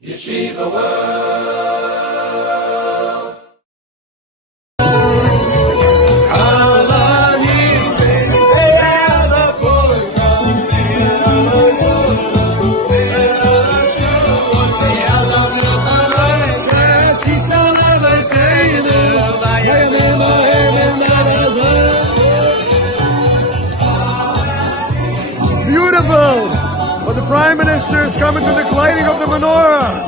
Yeshiva World. Beautiful! But the Prime Minister is coming to the lighting of the menorah.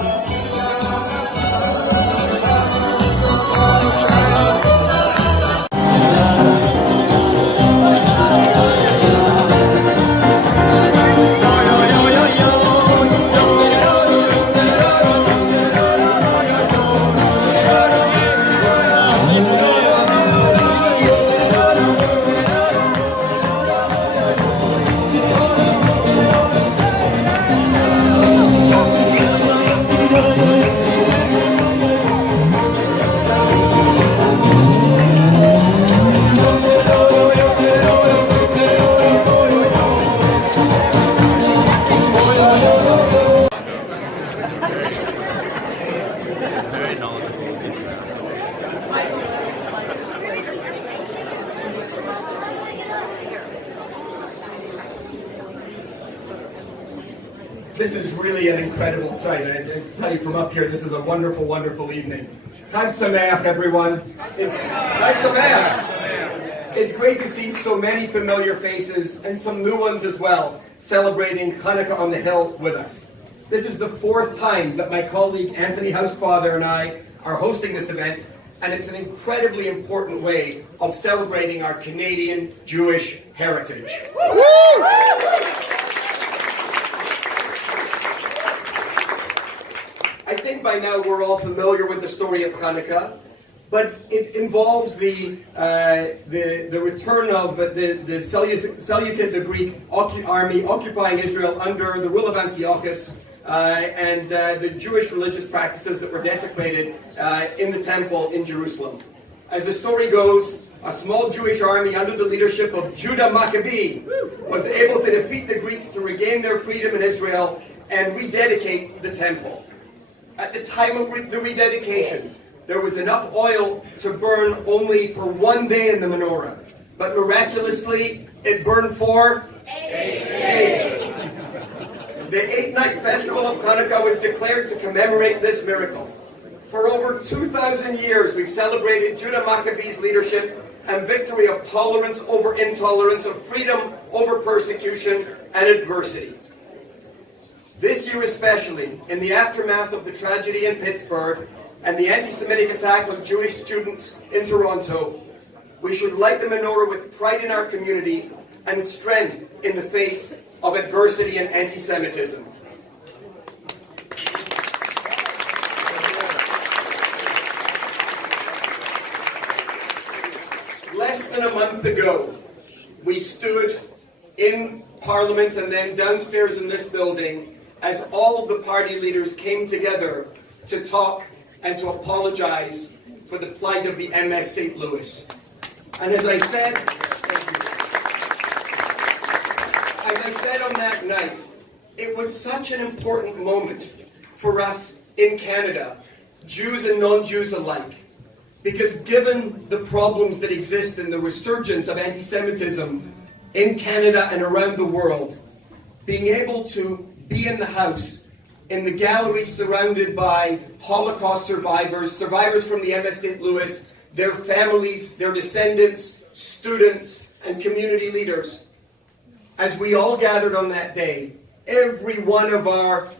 This is really an incredible sight. I tell you from up here, this is a wonderful, wonderful evening. Chag Sameach, everyone. Chag Sameach. It's great to see so many familiar faces and some new ones as well, celebrating Chanukah on the Hill with us. This is the fourth time that my colleague Anthony Housefather and I are hosting this event, and it's an incredibly important way of celebrating our Canadian Jewish heritage. I think by now we're all familiar with the story of Chanukah, but it involves the return of the Seleucid, the Greek army occupying Israel under the rule of Antiochus, and the Jewish religious practices that were desecrated in the temple in Jerusalem. As the story goes, a small Jewish army under the leadership of Judah Maccabee was able to defeat the Greeks to regain their freedom in Israel and rededicate the temple. At the time of the rededication, there was enough oil to burn only for one day in the menorah. But miraculously, it burned for 8 days. The 8-night festival of Chanukah was declared to commemorate this miracle. For over 2,000 years, we've celebrated Judah Maccabee's leadership and victory of tolerance over intolerance, of freedom over persecution and adversity. This year especially, in the aftermath of the tragedy in Pittsburgh and the anti-Semitic attack on Jewish students in Toronto, we should light the menorah with pride in our community and strength in the face of adversity and anti-Semitism. Less than a month ago, we stood in Parliament and then downstairs in this building as all of the party leaders came together to talk and to apologize for the plight of the MS St. Louis. And as I said on that night, it was such an important moment for us in Canada, Jews and non-Jews alike, because given the problems that exist in the resurgence of anti-Semitism in Canada and around the world, being able to be in the house, in the gallery surrounded by Holocaust survivors, survivors from the MS St. Louis, their families, their descendants, students, and community leaders. As we all gathered on that day, every one of our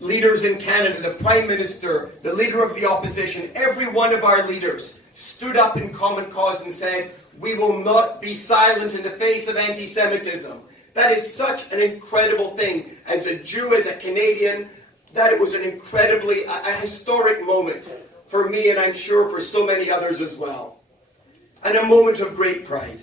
leaders in Canada, the Prime Minister, the Leader of the Opposition, every one of our leaders stood up in common cause and said, we will not be silent in the face of anti-Semitism. That is such an incredible thing. As a Jew, as a Canadian, that it was an incredibly, a historic moment for me, and I'm sure for so many others as well. And a moment of great pride.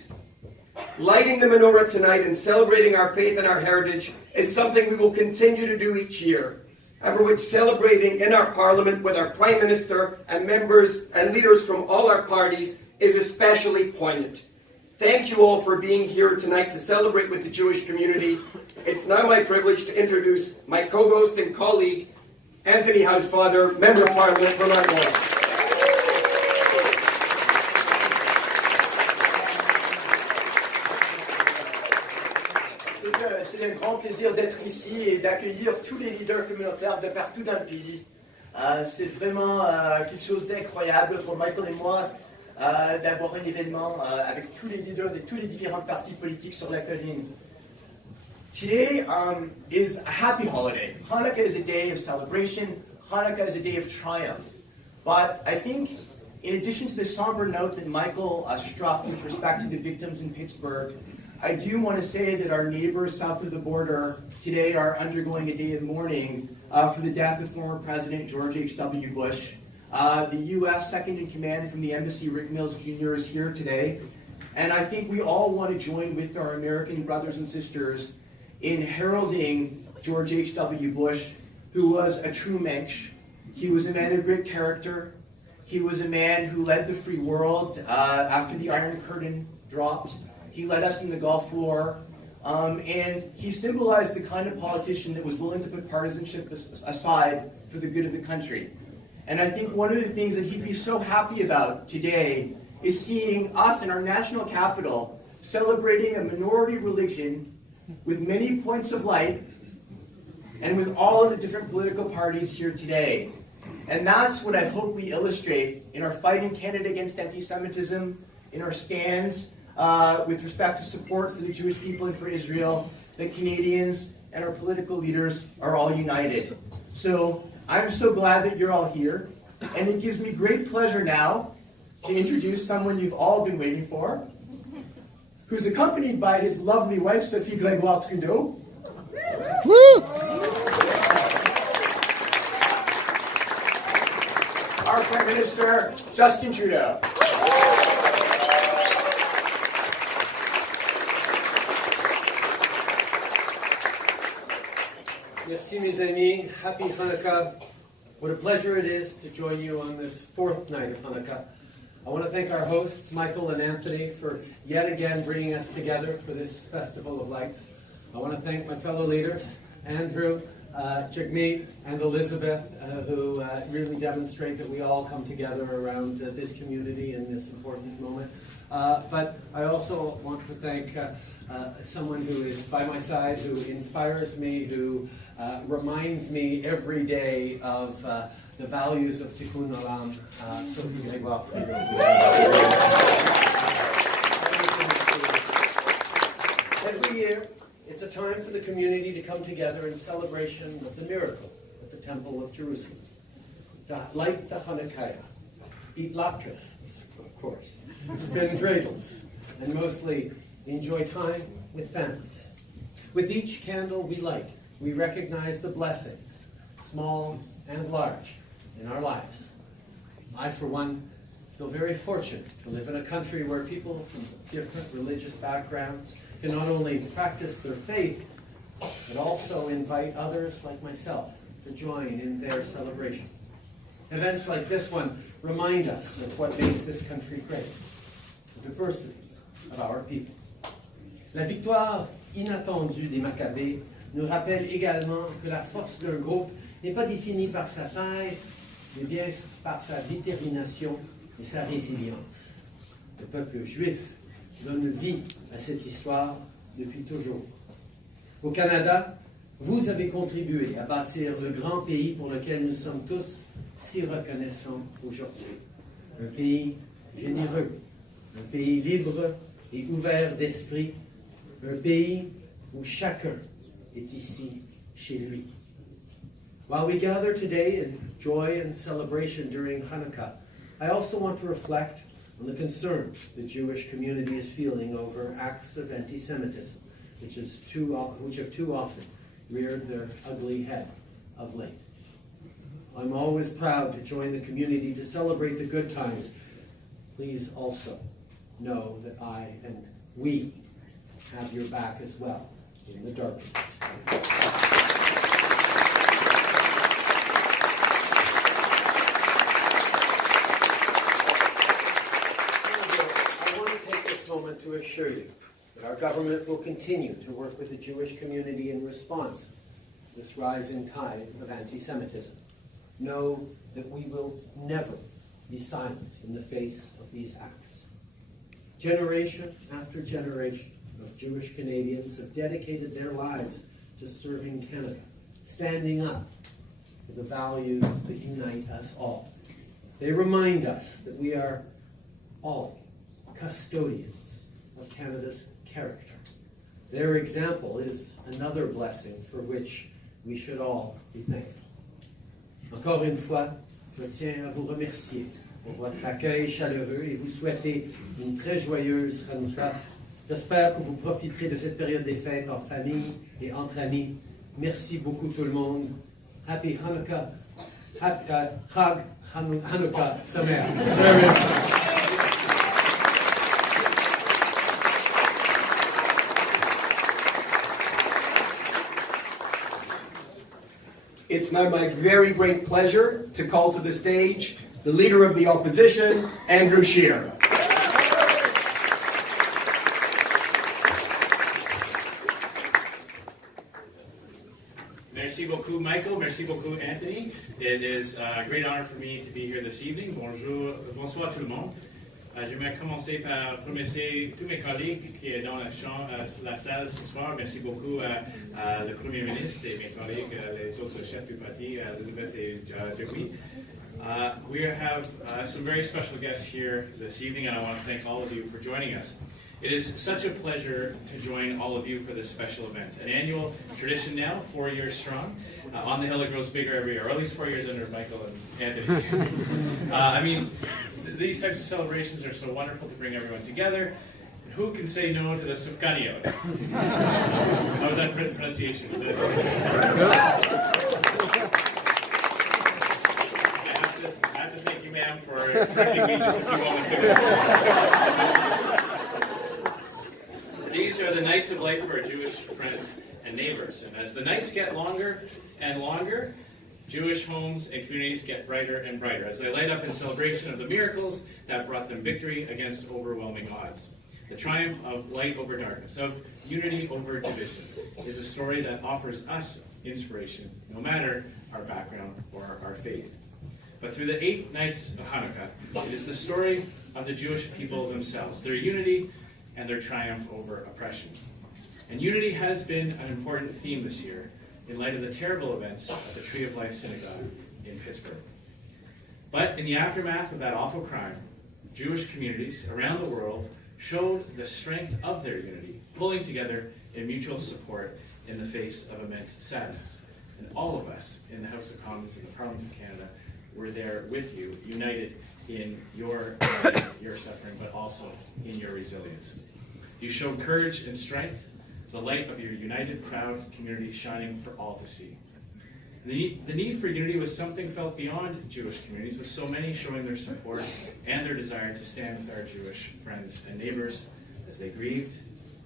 Lighting the menorah tonight and celebrating our faith and our heritage is something we will continue to do each year, and for which celebrating in our Parliament with our Prime Minister and members and leaders from all our parties is especially poignant. Thank you all for being here tonight to celebrate with the Jewish community. It's now my privilege to introduce my co-host and colleague, Anthony Housefather, Member of Parliament from Armagh. C'est un grand plaisir d'être ici et d'accueillir tous les leaders communautaires de partout dans le pays. C'est vraiment quelque chose d'incroyable pour Michael et moi d'avoir un événement avec tous les leaders de tous les différents partis politiques sur la colline. Today is a happy holiday. Hanukkah is a day of celebration. Hanukkah is a day of triumph. But I think, in addition to the somber note that Michael struck with respect to the victims in Pittsburgh, I do want to say that our neighbors south of the border today are undergoing a day of mourning for the death of former President George H.W. Bush. The U.S. second-in-command from the embassy, Rick Mills Jr., is here today. And I think we all want to join with our American brothers and sisters in heralding George H.W. Bush, who was a true mensch. He was a man of great character. He was a man who led the free world after the Iron Curtain dropped. He led us in the Gulf War. And he symbolized the kind of politician that was willing to put partisanship aside for the good of the country. And I think one of the things that he'd be so happy about today is seeing us in our national capital celebrating a minority religion with many points of light and with all of the different political parties here today. And that's what I hope we illustrate in our fight in Canada against anti-Semitism, in our stands with respect to support for the Jewish people and for Israel, that Canadians and our political leaders are all united. So I'm so glad that you're all here, and it gives me great pleasure now to introduce someone you've all been waiting for, who's accompanied by his lovely wife, Sophie Grégoire Trudeau. Woo! Our Prime Minister, Justin Trudeau. Merci mes amis, happy Hanukkah. What a pleasure it is to join you on this fourth night of Hanukkah. I want to thank our hosts, Michael and Anthony, for yet again bringing us together for this Festival of Lights. I want to thank my fellow leaders, Andrew, Jagmeet, and Elizabeth, who really demonstrate that we all come together around this community in this important moment. But I also want to thank someone who is by my side, who inspires me, who reminds me every day of the values of Tikkun Olam, Sophie Grégoire. Every year, it's a time for the community to come together in celebration of the miracle at the Temple of Jerusalem. To light the Hanukkah, eat latkes, of course, spin dreidels, and mostly enjoy time with families. With each candle we light, we recognize the blessings, small and large, in our lives. I, for one, feel very fortunate to live in a country where people from different religious backgrounds can not only practice their faith, but also invite others like myself to join in their celebrations. Events like this one remind us of what makes this country great, the diversity of our people. La victoire inattendue des Maccabées nous rappelle également que la force d'un groupe n'est pas définie par sa taille, mais bien par sa détermination et sa résilience. Le peuple juif donne vie à cette histoire depuis toujours. Au Canada, vous avez contribué à bâtir le grand pays pour lequel nous sommes tous si reconnaissants aujourd'hui. Un pays généreux, un pays libre et ouvert d'esprit, un pays où chacun est ici chez lui. While we gather today in joy and celebration during Hanukkah, I also want to reflect on the concern the Jewish community is feeling over acts of anti-Semitism, which have too often reared their ugly head of late. I'm always proud to join the community to celebrate the good times. Please also know that I and we have your back as well in the darkest. I want to take this moment to assure you that our government will continue to work with the Jewish community in response to this rising tide of anti-Semitism. know that we will never be silent in the face of these acts. Generation after generation of Jewish Canadians have dedicated their lives to serving Canada, standing up for the values that unite us all. They remind us that we are all custodians of Canada's character. Their example is another blessing for which we should all be thankful. Encore une fois, je tiens à vous remercier pour votre accueil chaleureux et vous souhaiter une très joyeuse Chanukah. J'espère que vous profiterez de cette période des fêtes en famille et entre amis. Merci beaucoup tout le monde. Happy Chanukah. Chag Chanukah Sameach. It's now my very great pleasure to call to the stage the Leader of the Opposition, Andrew Scheer. Merci beaucoup, Michael. Merci beaucoup, Anthony. It is a great honor for me to be here this evening. Bonsoir tout le monde. J'aimerais commencer par remercier tous mes collègues qui sont dans la salle ce soir. Merci beaucoup le Premier ministre et mes collègues, les autres chefs du parti, Elizabeth et Joey. We have some very special guests here this evening, and I want to thank all of you for joining us. It is such a pleasure to join all of you for this special event. An annual tradition now, 4 years strong. On the Hill, it grows bigger every year, or at least 4 years under Michael and Anthony. These types of celebrations are so wonderful to bring everyone together. Who can say no to the Sufganiyot? How was that pronunciation? Was that I have to thank you, ma'am, for correcting me just a few moments ago. These are the nights of light for our Jewish friends and neighbors. And as the nights get longer and longer, Jewish homes and communities get brighter and brighter as they light up in celebration of the miracles that brought them victory against overwhelming odds. The triumph of light over darkness, of unity over division, is a story that offers us inspiration, no matter our background or our faith. But through the 8 nights of Hanukkah, it is the story of the Jewish people themselves, their unity and their triumph over oppression. And unity has been an important theme this year, in light of the terrible events at the Tree of Life Synagogue in Pittsburgh. But in the aftermath of that awful crime, Jewish communities around the world showed the strength of their unity, pulling together in mutual support in the face of immense sadness. And all of us in the House of Commons and the Parliament of Canada were there with you, united in your suffering, but also in your resilience. You showed courage and strength, the light of your united, proud community shining for all to see. The need for unity was something felt beyond Jewish communities, with so many showing their support and their desire to stand with our Jewish friends and neighbors as they grieved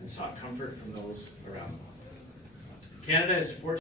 and sought comfort from those around them. Canada is fortunate